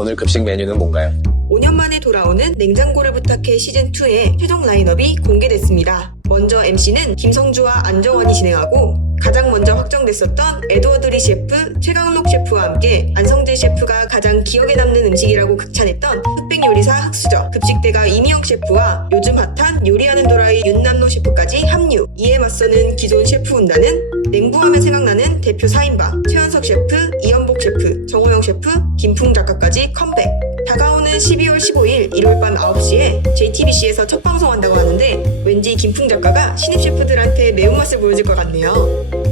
오늘 급식 메뉴는 뭔가요? 5년 만에 돌아오는 냉장고를 부탁해 시즌2의 최종 라인업이 공개됐습니다. 먼저 MC는 김성주와 안정환이 진행하고 가장 먼저 확정됐었던 에드워드 리 셰프, 최강록 셰프와 함께 안성재 셰프가 가장 기억에 남는 음식이라고 극찬했던 흑백 요리사 흑수저, 급식대가 이미영 셰프와 요즘 핫한 요리하는 도라이 윤남노 셰프까지 합류. 이에 맞서는 기존 셰프 군단은 냉부하면 생각나는 대표 4인방 최현석 셰프, 이연복 셰프, 정호영 셰프, 김풍 작가까지 컴백. 다가오는 12월 15일 일요일 밤 9시에 JTBC에서 첫 방송한다고 하는데 왠지 김풍 작가가 신입 셰프들한테 매운맛을 보여줄 것 같네요.